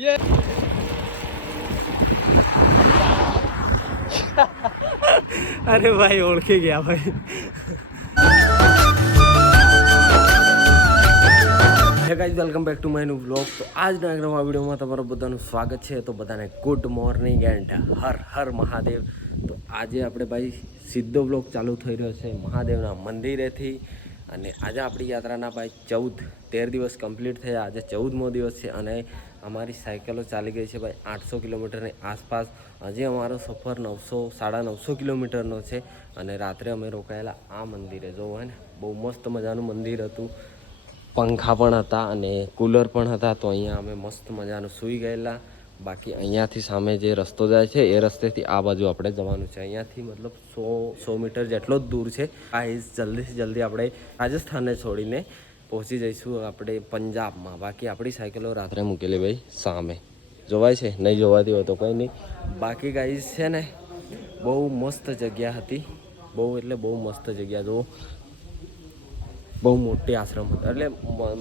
ये अरे भाई ओळखी गया भाई। Hey guys welcome back to my new vlog. તો આજના નવા વિડીયોમાં તમારું બધાનું સ્વાગત છે। તો બધાને ગુડ મોર્નિંગ એન્ડ હર હર મહાદેવ। તો આજે આપણે ભાઈ સીધો વ્લોગ ચાલુ થઈ રહ્યો છે મહાદેવના મંદિરેથી। અને આજે આપણી યાત્રાના ભાઈ 13 દિવસ કમ્પ્લીટ થયા। આજે 14મો દિવસ છે અને અમારી સાયકલો ચાલી ગઈ છે ભાઈ 800 કિલોમીટરની આસપાસ। હજી અમારો સફર 900-950 કિલોમીટરનો છે। અને રાત્રે અમે રોકાયેલા આ મંદિરે જોવો હે ને, બહુ મસ્ત મજાનું મંદિર હતું। પંખા પણ હતા અને કુલર પણ હતા। તો અહીંયા અમે મસ્ત મજાનું સૂઈ ગયેલા। બાકી અહીંયાથી સામે જે રસ્તો જાય છે એ રસ્તેથી આ બાજુ આપણે જવાનું છે। અહીંયાથી મતલબ 100 મીટર જેટલો જ દૂર છે। આ જલ્દીથી જલ્દી આપણે રાજસ્થાનને છોડીને પહોંચી જઈશું આપણે પંજાબમાં। બાકી આપણી સાયકલો રાત્રે મૂકેલી ભાઈ સામે જોવાય છે, નહીં જોવાતી હોય તો કંઈ નહીં। બાકી ગાઈઝ છે ને, બહુ મસ્ત જગ્યા હતી, બહુ એટલે બહુ મસ્ત જગ્યા। જો બહુ મોટી આશ્રમ હતી, એટલે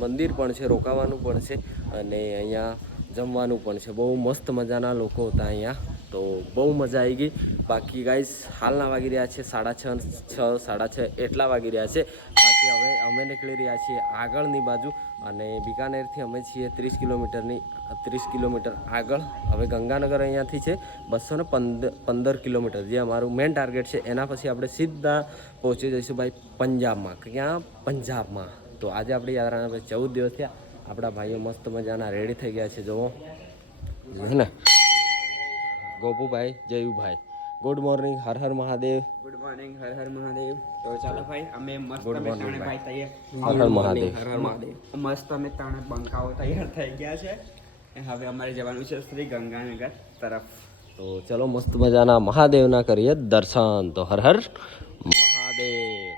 મંદિર પણ છે, રોકાવાનું પણ છે અને અહીંયા જમવાનું પણ છે। બહુ મસ્ત મજાના લોકો હતા અહીંયા, તો બહુ મજા આવી ગઈ। બાકી ગાઈઝ હાલના વાગી રહ્યા છે 6:30 એટલા વાગી રહ્યા છે। બાકી હવે અમે નીકળી રહ્યા છીએ આગળની બાજુ અને બિકાનેરથી અમે છીએ 30 કિલોમીટર આગળ। હવે ગંગાનગર અહીંયાથી છે 215 કિલોમીટર, જે અમારું મેઇન ટાર્ગેટ છે। એના પછી આપણે સીધા પહોંચી જઈશું ભાઈ પંજાબમાં। ક્યાં? પંજાબમાં। તો આજે આપણી યાત્રાના ભાઈ 14 દિવસ થયા। આપણા ભાઈઓ મસ્ત મજાના રેડી થઈ ગયા છે, જુઓ હે ને, ગોપુભાઈ, જયુભાઈ। ગુડ મોર્નિંગ, હર હર મહાદેવ। ગુડ મોર્નિંગ, હર હર મહાદેવ। તો ચાલો ભાઈ, અમે મસ્ત ગુડ અમે મોર્નિંગ ત્રણે ભાઈ તૈયાર, હર હર મહાદેવ, હર હર મહાદેવ। મસ્ત અમે ત્રણે બંકાઓ તૈયાર થઈ ગયા છે। હવે અમારે જવાનું છે શ્રી ગંગાનગર તરફ। તો ચલો મસ્ત મજાના મહાદેવના કરીએ દર્શન। તો હર હર મહાદેવ।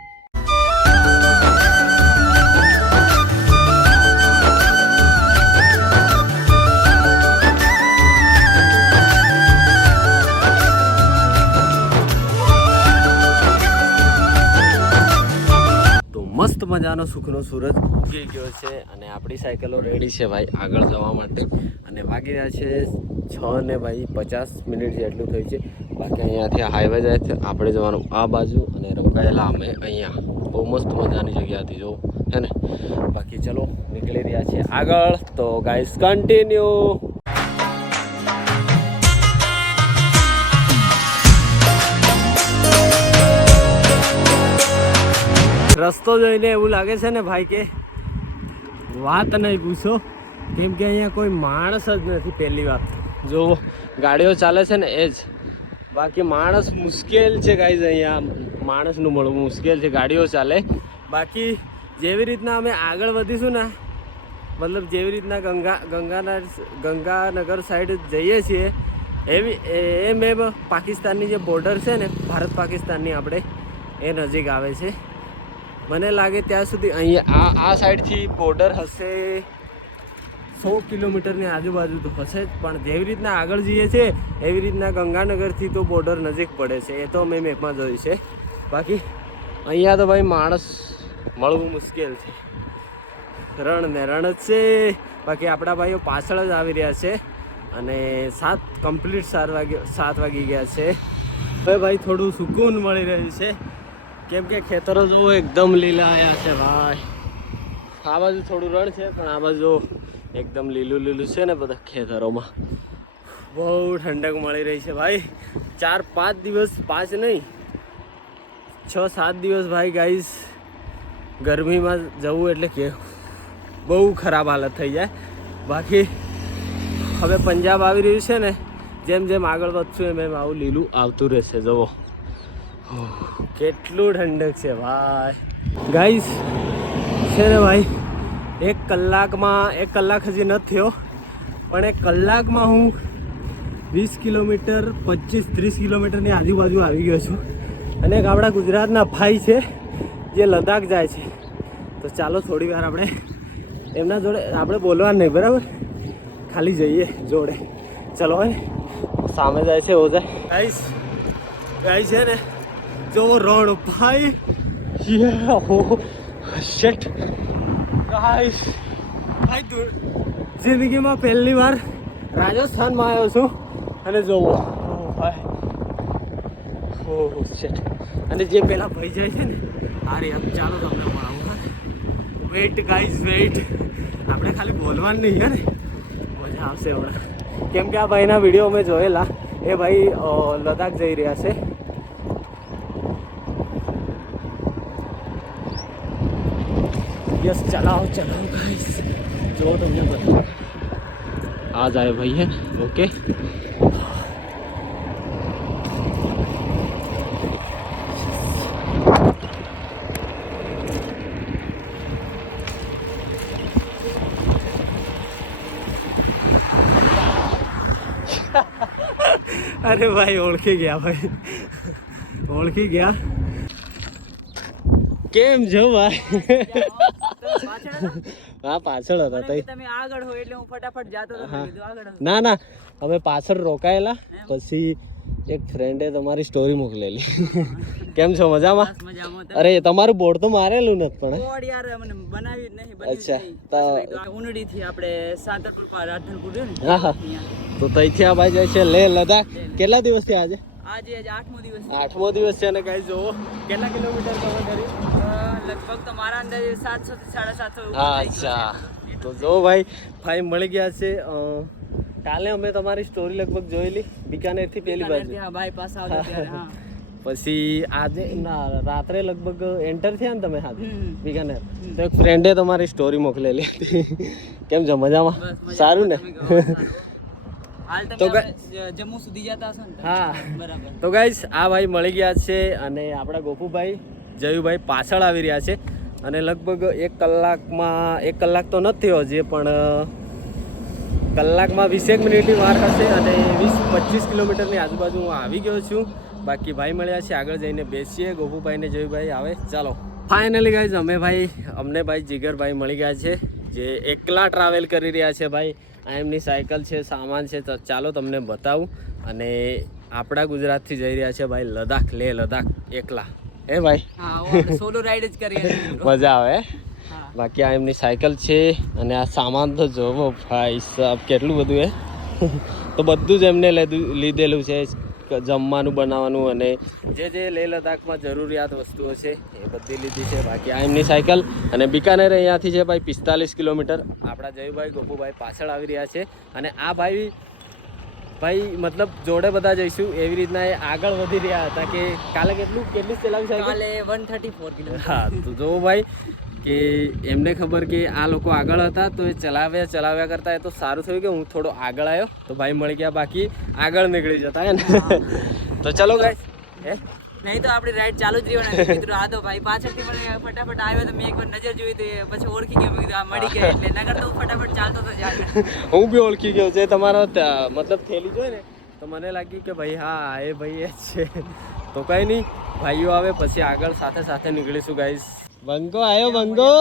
મસ્ત મજાનો સુખનો સૂરજ ઉગી ગયો છે અને આપણી સાયકલો રેડી છે ભાઈ આગળ જવા માટે। અને વાગી રહ્યા છે 6:50 જેટલું થયું છે। બાકી અહીંયાથી હાઈવે જાય છે, આપણે જવાનું આ બાજુ અને રોકાયેલા અમે અહીંયા। બહુ મસ્ત મજાની જગ્યા હતી, જો હે ને। બાકી ચલો નીકળી રહ્યા છીએ આગળ। તો ગાઈસ કન્ટિન્યુ। રસ્તો જોઈને એવું લાગે છે ને ભાઈ કે વાત નહીં પૂછો, કેમ કે અહીંયા કોઈ માણસ જ નથી। પહેલી વાત જો ગાડીઓ ચાલે છે ને એ જ, બાકી માણસ મુશ્કેલ છે ગાઈઝ। અહીંયા માણસનું મળવું મુશ્કેલ છે, ગાડીઓ ચાલે। બાકી જેવી રીતના અમે આગળ વધીશું ને, મતલબ જેવી રીતના ગંગાનગર સાઈડ જઈએ છીએ એમ પાકિસ્તાનની જે બોર્ડર છે ને, ભારત પાકિસ્તાનની, આપણે એ નજીક આવે છે। મને લાગે ત્યાં સુધી અહીંયા આ સાઈડથી બોર્ડર હશે 100 કિલોમીટરની આજુબાજુ તો હશે જ। પણ જેવી રીતના આગળ જઈએ છીએ એવી રીતના ગંગાનગરથી તો બોર્ડર નજીક પડે છે, એ તો અમે મેપમાં જોયું છે। બાકી અહીંયા તો ભાઈ માણસ મળવું મુશ્કેલ છે, રણ ને રણ જ છે। બાકી આપણા ભાઈઓ પાછળ જ આવી રહ્યા છે અને 7 વાગી ગયા છે। હવે ભાઈ થોડું સુકૂન મળી રહ્યું છે, કેમ કે ખેતરો જુઓ એકદમ લીલા આવ્યા છે ભાઈ। આ બાજુ થોડું રણ છે પણ આ બાજુ એકદમ લીલું છે ને બધા ખેતરોમાં। બહુ ઠંડક મળી રહી છે ભાઈ। 4-5 દિવસ, 5 નહીં 6-7 દિવસ ભાઈ ગાઈસ ગરમીમાં જવું એટલે કે બહુ ખરાબ હાલત થઈ જાય। બાકી હવે પંજાબ આવી રહ્યું છે ને, જેમ જેમ આગળ વધશું એમ આવું લીલું આવતું રહેશે। જુઓ કેટલું ઠંડક છે ભાઈ ગાઈસ। છે ને ભાઈ 1 કલાક હજી નથી થયો, પણ 1 કલાકમાં હું 20 કિલોમીટર 25-30 કિલોમીટરની આજુબાજુ આવી ગયો છું। અને એક આપણા ગુજરાતના ભાઈ છે જે લદ્દાખ જાય છે। તો ચાલો થોડી વાર આપણે એમના જોડે, આપણે બોલવાનું નહીં બરાબર, ખાલી જઈએ જોડે। ચલો ભાઈ, સામે જાય છે ઓજા ગાઈસ છે ને, જો રણ ભાઈ, શિટ ગાઈસ, ભાઈ જિંદગીમાં પહેલી વાર રાજસ્થાનમાં આવ્યો છું અને જોવો ભાઈ ઓહ શેટ. અને જે પેલા ભાઈ જાય છે ને અરે યાર ચાલો તમને મળાવું. Weight guys weight. આપણે ખાલી બોલવાનું નહીં હે ને, મજા આવશે હમણાં. કેમ કે આ ભાઈના વિડીયો અમે જોયેલા. એ ભાઈ લદ્દાખ જઈ રહ્યા છે. યસ ચલાવો ચલાવો ગાઈસ. જો તમને બતાવો આ જાય ભાઈ હે. ઓકે અરે ભાઈ ઓળખી ગયા ભાઈ, ઓળખી ગયા. કેમ છો ભાઈ? હા પાછળ હતા તઈ. તમે આગળ હો એટલે હું ફટાફટ જાતો હતો. મેં કીધું આગળ હો. ના ના અમે પાછળ રોકાયેલા. પછી એક ફ્રેન્ડે તમારી સ્ટોરી મોકલેલી. કેમ છો મજામાં? બસ મજામાં. અરે તમારું બોર્ડ તો મારેલું નથી પણ. બોર્ડ યાર મને બનાવી જ નહીં, બની જ અચ્છા, નહીં. તો બસ આ ઉનડી થી આપણે સાંતરપુર પાર રાધનપુર રહ્યું ને હા હા અહીંયા. તો તઈથી આ ભાઈ જાય છે લેહ લદ્દાખ. કેટલા દિવસથી આજે? આજે 8મો દિવસ છે. 8મો દિવસ છે. અને ગાઈસ જોવો કેટલા કિલોમીટર કવર કર્યું. લગભગ તો મારા અંદાજે 700 થી 750 હા અચ્છા. તો જો ભાઈ ભાઈ મળી ગયા છે. કાલે અમે તમારી સ્ટોરી લગભગ જોયેલી બિકાનેરથી પેલી બાજુ. હા ભાઈ પાસે આવજો ત્યારે. હા પછી આજે ના રાત્રે લગભગ એન્ટર થયા ને તમે હાથે બિકાનેર. હમ. તો એક ફ્રેન્ડે તમારી સ્ટોરી મોકલેલી હતી. કેમ છો મજામાં? બસ મજામાં. સારું ને? તમે કહો, સારું. હાલ તો તમે આપણે જમ્મુ સુધી જતા હશો ને તમે? હા. બરાબર. તો ગાઈસ આ ભાઈ મળી ગયા છે. અને આપણા ગોપુભાઈ જયુભાઈ પાછળ આવી રહ્યા છે. અને લગભગ 1 કલાક તો નથી થયો હજી, પણ કલાકમાં 20 મિનિટની વાર હશે. અને 20-25 કિલોમીટરની આજુબાજુ હું આવી ગયો છું. બાકી ભાઈ મળ્યા છે, આગળ જઈને બેસીએ. ગોપુભાઈ ને જયુભાઈ આવે. ચાલો ફાઇનલી ગાઈઝ અમને ભાઈ જીગરભાઈ મળી ગયા છે, જે એકલા ટ્રાવેલ કરી રહ્યા છે. ભાઈ આ એમની સાયકલ છે, સામાન છે. તો ચાલો તમને બતાવું. અને આપણા ગુજરાતથી જઈ રહ્યા છે ભાઈ લદ્દાખ, લેહ લદ્દાખ એકલા. હે ભાઈ હા સોલો રાઈડ જ કરીએ. મજા આવે. હા. બાકી આ એમની સાયકલ છે. અને આ સામાન તો જોવો ભાઈ સાહેબ કેટલું બધું હે. તો બધું જ એમને લીધેલું છે, જમવાનું બનાવવાનું અને જે લેહ લદ્દાખમાં જરૂરિયાત વસ્તુઓ છે એ બધી લીધી છે. બાકી આ એમની સાયકલ. અને બિકાનેર અહીંયાથી છે ભાઈ 45 કિલોમીટર. આપણા જયુભાઈ ગોપુભાઈ પાછળ આવી રહ્યા છે. અને આ ભાઈ મતલબ જોડે બધા જઈશું એવી રીતના એ આગળ વધી રહ્યા હતા. કે કાલે કેટલી ચલાવી સાયકલ? કાલે 134 કિલોમીટર. હા તો જો ભાઈ કે એમને ખબર કે આ લોકો આગળ હતા, તો એ ચલાવ્યા કરતા એ તો સારું થયું કે હું થોડો આગળ આવ્યો તો ભાઈ મળી ગયા. બાકી આગળ નીકળી જતા હે ને. તો ચલો ગાઈસ. હે નહીં તો આપણી રાઈડ ચાલુ જ રહેવાની. મિત્રો આ તો ભાઈ પાછળથી મને ફટાફટ આવ્યો તો મેં એકવાર નજર જોઈ તો પછી ઓળખી ગયો. મેં કીધું આ મળી ગયા એટલે નગર તો હું ફટાફટ ચાલતો તો જાય. હું બી ઓળખી ગયો છે. તમારો મતલબ થેલી જોઈ ને તો મને લાગ્યું કે ભાઈ હા એ ભાઈ એ જ છે. તો કંઈ નહીં, ભાઈઓ આવે પછી આગળ સાથે સાથે નીકળીશું ગાઈસ. બંગો આવ્યો બંગો.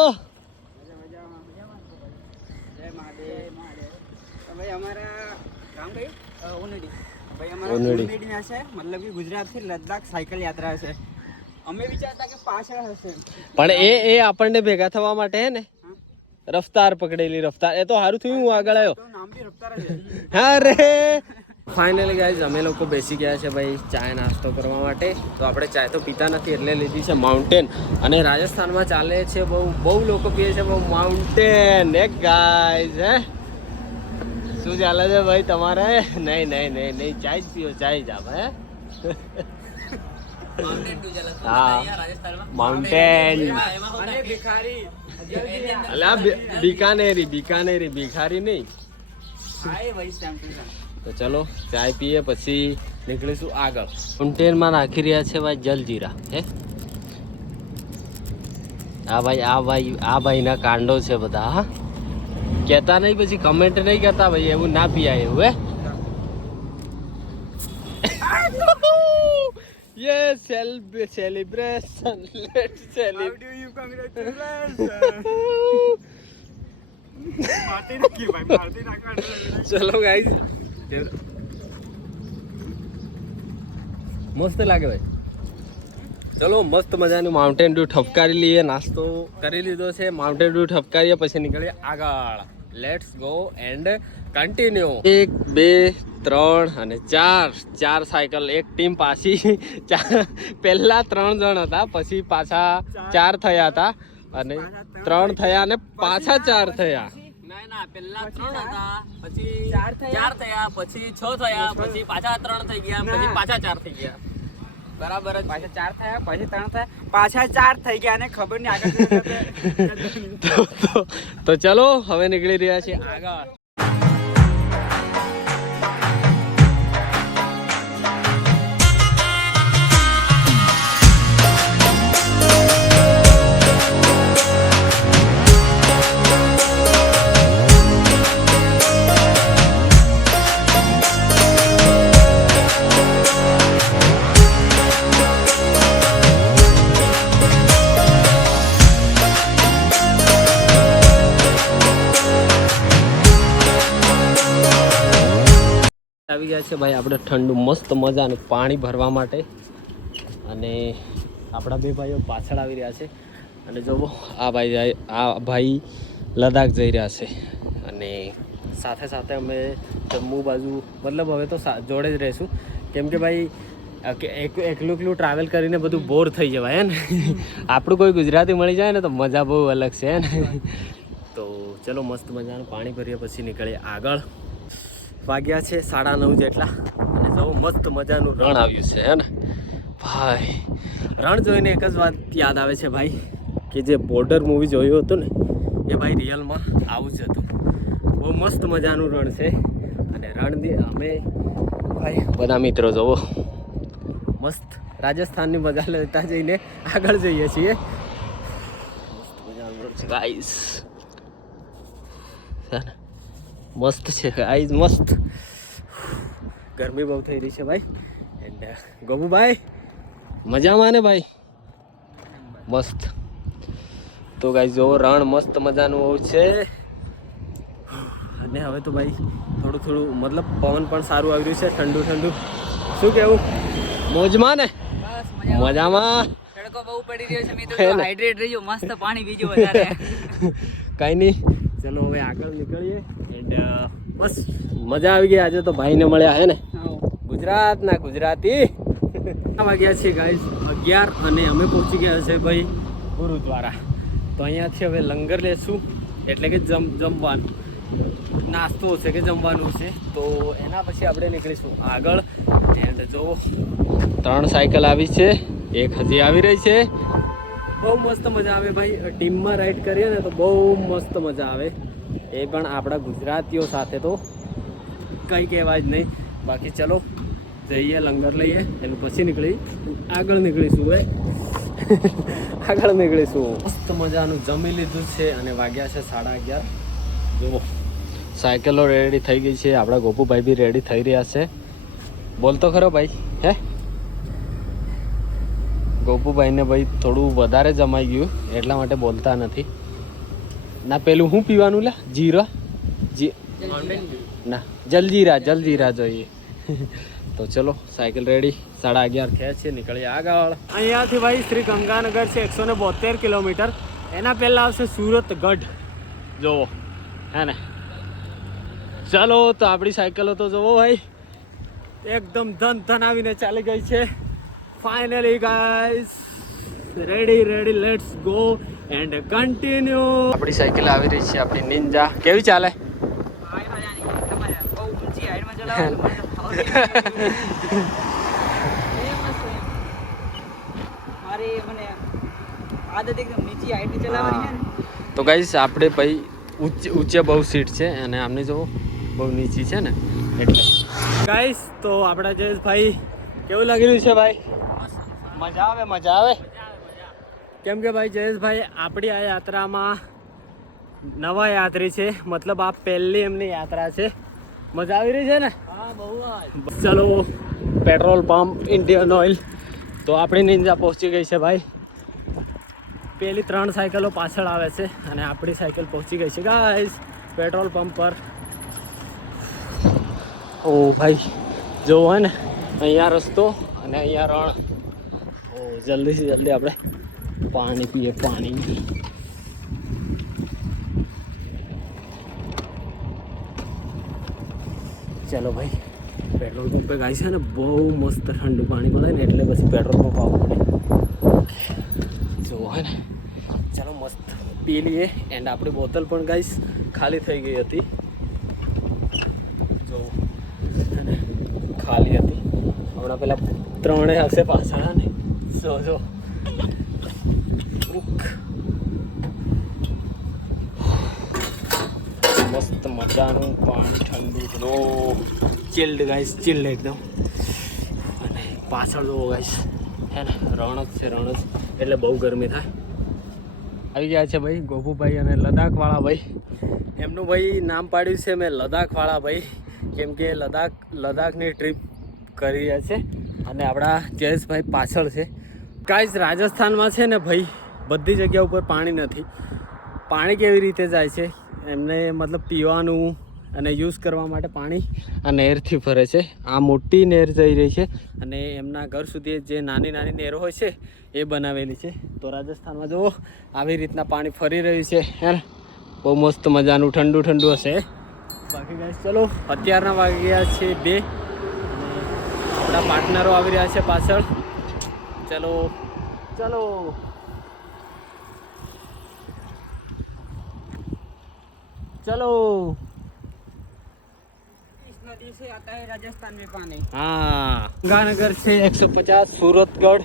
જય મહાદેવ. તો ભાઈ અમારા ગામ કયું? ઉનડી. ભાઈ અમારા ઉનડી. ઉનડીના છે, મતલબ કે ગુજરાતથી લદ્દાખ સાયકલ યાત્રા છે. અમે વિચારતા કે પાછળ હશે. પણ એ આપણને ભેગા થવા માટે હે ને રફતાર પકડેલી. રફતાર એ તો સારું થયું હું આગળ આવ્યો. તો નામ બી રફતાર જ છે. અરે ફાઇનલી ગાઈઝ અમે લોકો બેસી ગયા છે ભાઈ ચાય નાસ્તો કરવા માટે. તો આપણે ચાય તો પીતા નથી એટલે લીધી છે માઉન્ટેન. અને રાજસ્થાનમાં ચાલે છે બહુ લોકો પીએ છે માઉન્ટેન. એક ગાઈઝ હે શું ચાલે છે ભાઈ તમારે? નહીં ચાય જ પીઓ, ચાય જ આપ હે. હા માઉન્ટેન. અને ભિખારી અલા બિકાનેરી ભિખારી નહીં. આય ભાઈ સેમ્પલ. તો ચલો ચાય પીએ પછી નીકળીશું આગળ. માઉન્ટેનમાં નાખી રહ્યા છે ભાઈ જલજીરા. હે આ ભાઈના કાંડો છે બધા. હા કહેતા નહીં પછી કમેન્ટ નહીં કરતા ભાઈ એવું ના પીવાય એવું. હે યે celebration let's celebrate. How do you congratulate? મારતી નાખી ભાઈ, મારતી નાખવાનું. ચલો ગાઈસ મસ્ત લાગે ભાઈ. ચલો મસ્ત મજાનું માઉન્ટેન ડ્યુ ઠપકારી લઈએ. નાસ્તો કરી લીધો છે, માઉન્ટેન ડ્યુ ઠપકારીએ પછી નીકળીએ આગળ. Let's go and continue. 1 2 3 અને 4 સાયકલ એક ટીમ પાછી. પહેલા 3 જણ હતા, પછી પાછા 4 થયા હતા અને 3 થયા અને પાછા 4 થયા. ના પેલા 3 હતા, પછી 4 થયા, પછી 6 થયા, પછી પાછા 3 થઈ ગયા, પછી પાછા 4 થઈ ગયા. બરાબર જ. પાછા 4 થયા, પછી 3 થયા, પાછા 4 થઈ ગયા અને ખબર નહીં આગળ તો ચલો હવે નીકળી રહ્યા છે આગળ. આવી ગયા છે ભાઈ આપણે ઠંડુ મસ્ત મજાનું પાણી ભરવા માટે, અને આપણા બે ભાઈઓ પાછળ આવી રહ્યા છે. અને જો આ ભાઈ લદ્દાખ જઈ રહ્યા છે, અને સાથે સાથે અમે જમ્મુ બાજુ, મતલબ હવે તો જોડે જ રહીશું, કેમ કે ભાઈ એકલું ટ્રાવેલ કરીને બધું બોર થઈ જવાય ને. આપણું કોઈ ગુજરાતી મળી જાય ને તો મજા બહુ અલગ છે ને. તો ચલો મસ્ત મજાનું પાણી ભરીએ પછી નીકળીએ આગળ. વાગ્યા છે 9:30 જેટલા, અને જો મસ્ત મજાનું રણ આવ્યું છે હે ને ભાઈ. રણ જોઈને એક જ વાત યાદ આવે છે ભાઈ, કે જે બોર્ડર મૂવી જોયું હતું ને એ ભાઈ રિયલમાં આવું જ હતું. બહુ મસ્ત મજાનું રણ છે, અને રણની અમે ભાઈ બધા મિત્રો જોવો મસ્ત રાજસ્થાનની મજા લેતા જઈને આગળ જઈએ છીએ. મસ્ત મજાનું રણ છે ગાઈસ, મસ્ત છે ગાઈસ, મસ્ત. ગરમી બહુ થઈ રહી છે ભાઈ. એન્ડ ગોબુભાઈ મજામાં ને ભાઈ? મસ્ત. તો ગાઈસ જો રણ મસ્ત મજાનું હોય છે, અને હવે તો ભાઈ થોડું મતલબ પવન પણ સારું આવી રહ્યું છે, ઠંડુ ઠંડુ. શું કેવું, મોજમાં ને? મજામાં. તડકો બહુ પડી રહ્યો છે મિત્રો, હાઇડ્રેટ રહીજો, મસ્ત પાણી પીજો વધારે. કઈ નહીં, ચલો હવે આગળ નીકળીએ. એન્ડ બસ મજા આવી ગઈ. આજે તો ભાઈને મળ્યા હે ને, ગુજરાતના ગુજરાતી. વાગ્યા છે ગાઈસ 11, અને અમે પહોંચી ગયા છે ભાઈ ગુરુદ્વારા. તો અહીંયાથી હવે લંગર લેશું, એટલે કે જમવાનું, નાસ્તો છે કે જમવાનું છે. તો એના પછી આપણે નીકળીશું આગળ. એન્ડ જો 3 સાયકલ આવી છે, એક હજી આવી રહી છે. બહુ મસ્ત મજા આવે ભાઈ, ટીમમાં રાઈડ કરીએ ને તો બહુ મસ્ત મજા આવે. એ પણ આપણા ગુજરાતીઓ સાથે તો કંઈ કહેવાય જ નહીં. બાકી ચલો જઈએ, લંગર લઈએ, એનું પછી આગળ નીકળીશું આગળ નીકળીશું. મસ્ત મજાનું જમી લીધું છે, અને વાગ્યા છે 11:30. જુઓ સાયકલો રેડી થઈ ગઈ છે, આપણા ગોપુભાઈ બી રેડી થઈ રહ્યા છે. બોલતો ખરો ભાઈ, હે ગોપુભાઈને ભાઈ થોડું વધારે જમાઈ ગયું, એટલા માટે બોલતા નથી. ના પેલું શું પીવાનું લે, જીરા ના જલજીરા જોઈએ. તો ચલો સાયકલ રેડી, 11:30 થયા છે, નીકળીએ આગળ. અહીંયાથી ભાઈ શ્રી ગંગાનગર છે 172 કિલોમીટર. એના પહેલાં આવશે સુરતગઢ, જોવો હે ને. ચાલો તો આપણી સાયકલો તો જોવો ભાઈ એકદમ ધન આવીને ચાલી ગઈ છે. Finally guys ready, let's go and continue. આપણી સાયકલ આવી રહી છે, આપણી નિંજા. કેવી ચાલે? તો ગાઈસ આપણે ભાઈ ઊંચે બહુ સીટ છે, અને આમને જો બહુ નીચી છે ને, એટલે ગાઈસ. તો આપણા જયેશભાઈ કેવું લાગી રહ્યું છે ભાઈ? મજા આવે. કેમ કે ભાઈ જયેશભાઈ આપણી આ યાત્રામાં નવા યાત્રી છે, મતલબ આ પહેલી એમની યાત્રા છે. મજા આવી રહી છે ને? હા બહુ. ચલો પેટ્રોલ પંપ ઇન્ડિયન ઓઇલ. તો આપણી નિંજા પહોંચી ગઈ છે ભાઈ. પેલી 3 સાયકલો પાછળ આવે છે, અને આપણી સાયકલ પહોંચી ગઈ છે ગાઈસ પેટ્રોલ પંપ પર. ઓ ભાઈ જોવો હે ને, અહીંયા રસ્તો અને અહીંયા રણ. ઓ જલ્દીથી જલ્દી આપણે પાણી પીએ, પાણી. ચાલો ભાઈ પેટ્રોલ પંપે ગાય છે ને બહુ મસ્ત ઠંડુ પાણી મળે ને એટલે પછી પેટ્રોલ પંપ આવવું પડે જો હે ને ચાલો મસ્ત પી લઈએ એન્ડ આપણી બોટલ પણ ગાઈસ ખાલી થઈ ગઈ હતી જો અને ખાલી હતી હમણાં પેલા 3 આવશે પાછળ ને જો મસ્ત મજાનું પાણી ઠંડુ ચિલ્ડ ગાઈસ ચિલ્ડ એકદમ અને પાછળ જોવો ગાઈસ હે ને રણ જ છે રણ જ એટલે બહુ ગરમી થાય આવી ગયા છે ભાઈ ગોપુભાઈ અને લદ્દાખવાળા ભાઈ એમનું ભાઈ નામ પાડ્યું છે મેં લદ્દાખવાળા ભાઈ કેમ કે લદ્દાખની ટ્રીપ કરી રહ્યા છે અને આપણા જયેશભાઈ પાછળ છે ગાઈસ રાજસ્થાનમાં છે ને ભાઈ બધી જગ્યા ઉપર પાણી નથી પાણી કેવી રીતે જાય છે એમને મતલબ પીવાનું અને યુઝ કરવા માટે પાણી આ નહેરથી ફરે છે આ મોટી નહેર જઈ રહી છે અને એમના ઘર સુધી જે નાની નાની નહેરો હોય છે એ બનાવેલી છે તો રાજસ્થાનમાં જો આવી રીતના પાણી ફરી રહ્યું છે હે બહુ મસ્ત મજાનું ઠંડુ ઠંડુ હશે બાકી ગાઈસ ચલો અત્યારના વાગી ગયા છે 2 અને આપણા પાર્ટનરો આવી રહ્યા છે પાછળ ચલો ચલો चलो इस नदी से आता है राजस्थान में पानी हाँ गंगानगर से 150 सूरतगढ़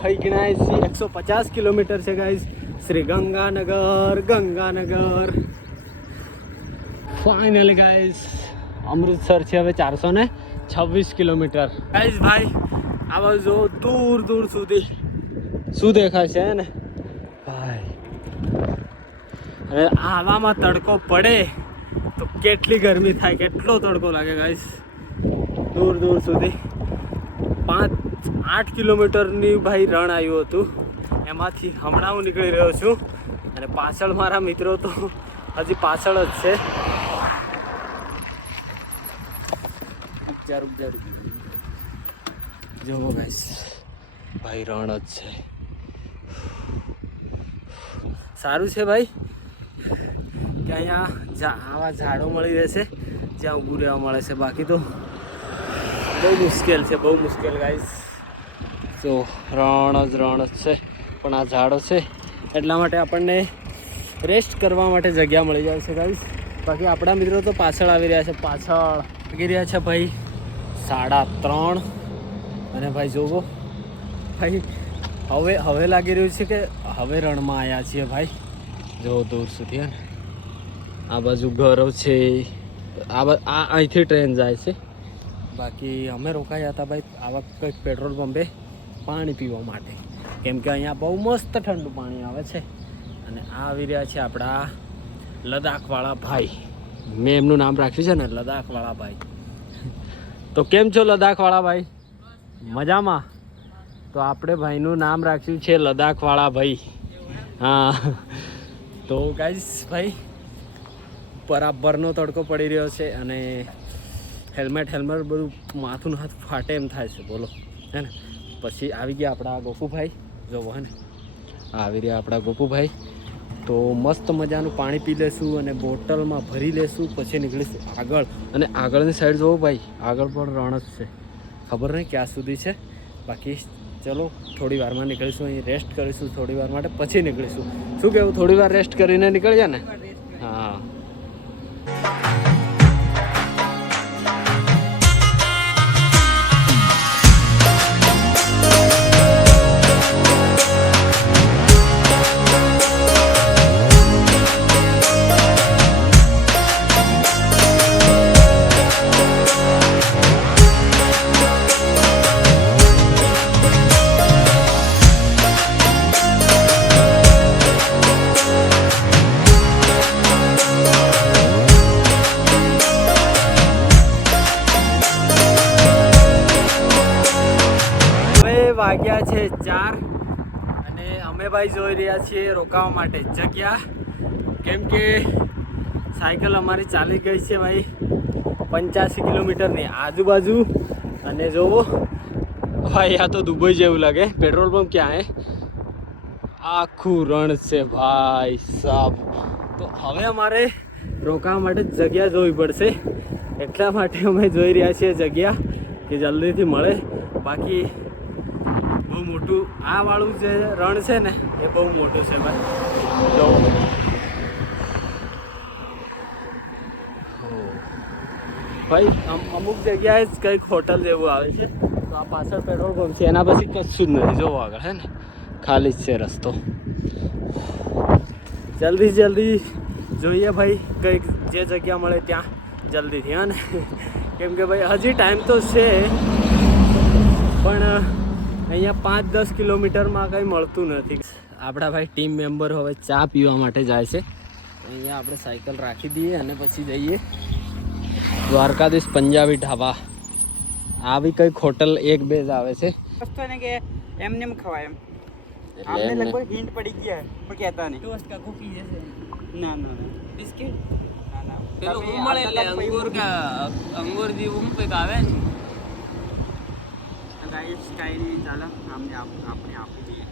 है गिनाए 150 किलोमीटर से guys Shri Ganganagar finally guys Amritsar से હવે 426 કિલોમીટર ગાઈસ ભાઈ આ જો દૂર દૂર સુધી શું દેખાય છે ને ભાઈ અને આવામાં તડકો પડે તો કેટલી ગરમી થાય કેટલો તડકો લાગે ગાઈસ દૂર દૂર સુધી 5-8 કિલોમીટરની ભાઈ રણ આવ્યું હતું એમાંથી હમણાં હું નીકળી રહ્યો છું અને પાછળ મારા મિત્રો તો હજી પાછળ જ છે રૂપ જુઓ ગાઈસ ભાઈ રણ જ છે સારું છે ભાઈ કે અહીંયા આવા ઝાડો મળી રહેશે જ્યાં ઊભું રહેવા મળે છે બાકી તો બહુ મુશ્કેલ ગાઈસ તો રણ જ છે પણ આ ઝાડો છે એટલા માટે આપણને રેસ્ટ કરવા માટે જગ્યા મળી જાય છે ગાઈસ બાકી આપણા મિત્રો તો પાછળ આવી રહ્યા છે પાછળ લાગી રહ્યા છે ભાઈ 3:30 અને ભાઈ જોવો ભાઈ હવે લાગી રહ્યું છે કે હવે રણમાં આવ્યા છીએ ભાઈ જો દૂર સુધી હે ને આ બાજુ ઘરો છે અહીંથી ટ્રેન જાય છે બાકી અમે રોકાયા હતા ભાઈ આવા કંઈક પેટ્રોલ પંપે પાણી પીવા માટે કેમ કે અહીંયા બહુ મસ્ત ઠંડુ પાણી આવે છે અને આ આવી રહ્યા છે આપણા લદ્દાખવાળા ભાઈ મેં એમનું નામ રાખ્યું છે ને લદ્દાખવાળા ભાઈ તો કેમ છો લદ્દાખવાળા ભાઈ મજામાં તો આપણે ભાઈનું નામ રાખ્યું છે લદ્દાખવાળા ભાઈ હા તો ગાઈસ ભાઈ બરાબરનો તડકો પડી રહ્યો છે અને હેલ્મેટ બધું માથું હાથ ફાટે એમ થાય છે બોલો હે ને પછી આવી ગયા આપણા ગોપુભાઈ જોવો હે ને આવી રહ્યા આપણા ગોપુભાઈ તો મસ્ત મજાનું પાણી પી લેશું અને બોટલમાં ભરી લેશું પછી નીકળીશું આગળ અને આગળની સાઈડ જોવો ભાઈ આગળ પણ રણ જ છે ખબર નહીં ક્યાં સુધી છે બાકી ચલો થોડી વારમાં નીકળીશું અહીં રેસ્ટ કરીશું થોડી વાર માટે પછી નીકળીશું શું કહેવું થોડી વાર રેસ્ટ કરીને નીકળ્યા ને હા વાગ્યા છે 4 અને અમે ભાઈ જોઈ રહ્યા છીએ રોકાવા માટે જગ્યા કેમ કે સાયકલ અમારી ચાલી ગઈ છે ભાઈ 85 કિલોમીટરની આજુબાજુ અને જોવો ભાઈ આ તો દુબઈ જેવું લાગે પેટ્રોલ પંપ ક્યાં હે આખું રણ છે ભાઈ સાહેબ તો હવે અમારે રોકાવા માટે જગ્યા જોવી પડશે, એટલા માટે અમે જોઈ રહ્યા છીએ જગ્યા કે જલ્દીથી મળે. બાકી બહુ મોટું આ વાળું જે રણ છે ને એ બહુ મોટું છે ભાઈ. જો ભાઈ અમુક જગ્યાએ જ કંઈક હોટલ જેવું આવે છે. તો આ પાછળ પેટ્રોલ પંપ છે, એના પછી કશું જ નથી. જોવો આગળ હે ને ખાલી જ છે રસ્તો. જલ્દી જોઈએ ભાઈ કંઈક જે જગ્યા મળે ત્યાં જલ્દીથી, હા ને. કેમ કે ભાઈ હજી ટાઈમ તો છે, પણ અહીંયા 5-10 કિલોમીટરમાં કંઈ મળતું નથી. આપણા ભાઈ ટીમ મેમ્બર હવે ચા પીવા માટે જાય છે. અહીંયા આપણે સાયકલ રાખી દઈએ અને પછી જઈએ દ્વારકાધીશ પંજાબી ઢાબા. આવી કંઈક હોટલ 1-2 જ આવે છે. વસ્તુ ને કે એમને એમ ખવાય એમ. આપણે લગભગ હિન્ટ પડી ગયા પણ કહેતા નહીં. ટોસ્ટ કા કુકી જैसे ના ના ના બિસ્કિટ ના ના પેલો ઉમળે એટલે અંગૂર જેવું કંઈક આવે ને. ગાઈસ કાઈ નહીં, ચાલો આપણે આપી દઈએ.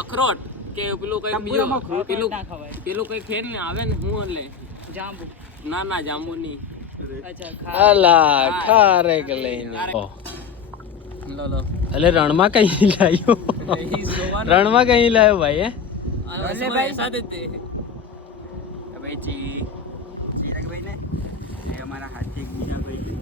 અખરોટ કે પેલું કંઈક તંબુરામાં બીજું અખરોટ પેલું ના ખવાય. પેલું કંઈક ફેર ને આવે ને હું એટલે જાંબુ. ના જાંબુ નહીં. અચ્છા અલા ખારેક લઈને લો એટલે રણમાં કઈ લાવ્યો? રણમાં કઈ લાવ્યો ભાઈ? હે ભાઈ સાથે તે ભાઈ ચિરાગભાઈ ને એ અમારા હાથી બીજા ભાઈ છે.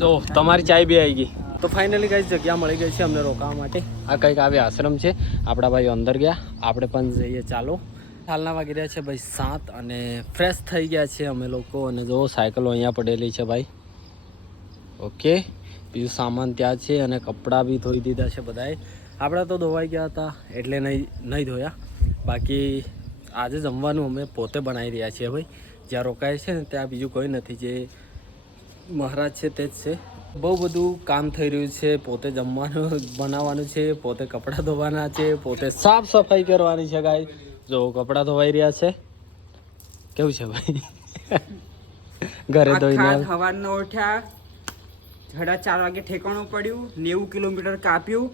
તો તમારી ચાય બી આવી ગઈ. તો ફાઇનલી કઈ જગ્યા મળી ગઈ છે અમને રોકાવા માટે. આ કંઈક આવી આશ્રમ છે. આપણા ભાઈ અંદર ગયા, આપણે પણ જઈએ. ચાલો. હાલના વાગી રહ્યા છે ભાઈ 7 અને ફ્રેશ થઈ ગયા છે અમે લોકો. અને જો સાયકલો અહીંયા પડેલી છે ભાઈ. ઓકે, બીજું સામાન ત્યાં છે અને કપડાં બી ધોઈ દીધા છે બધાએ. આપણા તો ધોવાઈ ગયા હતા એટલે નહીં ધોયા. બાકી આજે જમવાનું અમે પોતે બનાવી રહ્યા છીએ ભાઈ. જ્યાં રોકાય છે ને ત્યાં બીજું કોઈ નથી, જે મહારાજ છે તે જ છે. બહુ બધું કામ થઈ રહ્યું છે. પોતે જમવાનું બનાવવાનું છે, પોતે કપડાં ધોવાના છે, પોતે સાફ સફાઈ કરવાની છે ગાય. જો કપડાં ધોવાઈ રહ્યા છે. કેવું છે ભાઈ? ઘરે ધોઈને સવારનો ઉઠ્યા, 4:30 વાગે ઠેકાણું પડ્યું, 90 કિલોમીટર કાપ્યું,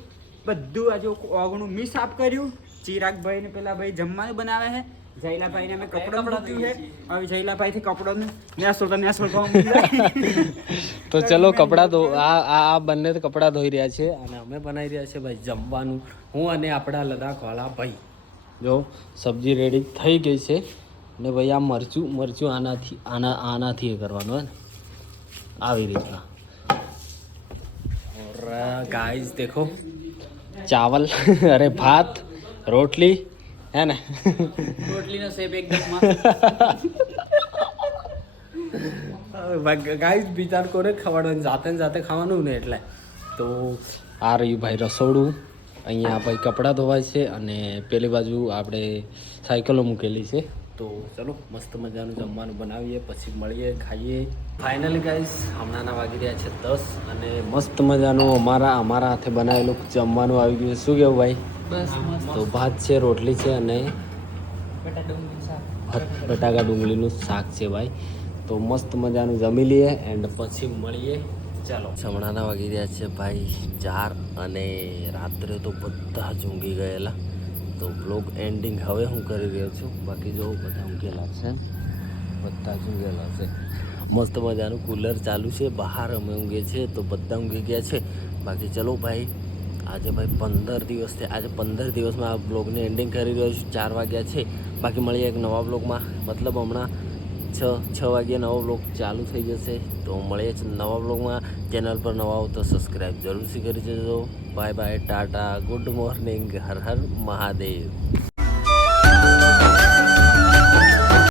બધું આજે ઓગણું મી સાફ કર્યું. ચિરાગભાઈ ને પેલા ભાઈ જમવાનું બનાવે છે. જયલાભાઈ ને અમે કપડો મૂક્યું છે. હવે જયલાભાઈ થી કપડો નેસો તો ચલો કપડાં ધો. આ બંને કપડાં ધોઈ રહ્યા છે અને અમે બનાવી રહ્યા છે ભાઈ જમવાનું. હું અને આપણા લદ્દાખ વાળા ભાઈ. જો સબ્જી રેડી થઈ ગઈ છે ને ભાઈ આ મરચું આનાથી એ કરવાનું હોય ને આવી રીતના. और गाइस देखो चावल अरे भात रोटली है ना. રોટલીનો શેપ એકદમ ગાઈસ બિચાર કોને ખવડાવવાનું, જાતે ખાવાનું ને એટલે. તો આ રહ્યું ભાઈ રસોડું. અહીંયા ભાઈ કપડાં ધોવાય છે અને પેલી બાજુ આપણે સાયકલો મૂકેલી છે. તો ચલો મસ્ત મજાનું જમવાનું બનાવીએ, પછી મળીએ, ખાઈએ. ફાઇનલી ગાઈસ હમણાંના વાગી રહ્યા છે 10 અને મસ્ત મજાનું અમારા હાથે બનાવેલું જમવાનું આવી ગયું. શું કેવું ભાઈ? બસ મસ્ત. તો ભાત છે, રોટલી છે અને બટાકા ડુંગળીનું શાક છે ભાઈ. તો મસ્ત મજાનું જમી લઈએ એન્ડ પછી મળીએ. ચાલો. હમણાંના વાગી રહ્યા છે ભાઈ 4 અને રાત્રે તો બધા જ ઊંઘી ગયેલા. તો બ્લોગ એન્ડિંગ હવે હું કરી રહ્યો છું. બાકી જો બધા ઊંઘેલા છે, બધા જ ઊંઘેલા છે. મસ્ત મજાનું કુલર ચાલુ છે, બહાર અમે ઊંઘીએ છીએ તો બધા ઊંઘી ગયા છે. બાકી ચલો ભાઈ આજે ભાઈ 15 દિવસ છે. આજે 15 દિવસમાં આ બ્લોગને એન્ડિંગ કરી રહ્યો છું. 4 વાગ્યા છે. બાકી મળીએ એક નવા બ્લોગમાં. મતલબ હમણાં 6 વાગ્યે નવો બ્લોગ ચાલુ થઈ જશે. તો મળીએ નવા બ્લોગમાં. ચેનલ પર નવા હો તો સબસ્ક્રાઈબ જરૂરથી કરી દેજો. Bye bye, tata, good morning, હર હર મહાદેવ.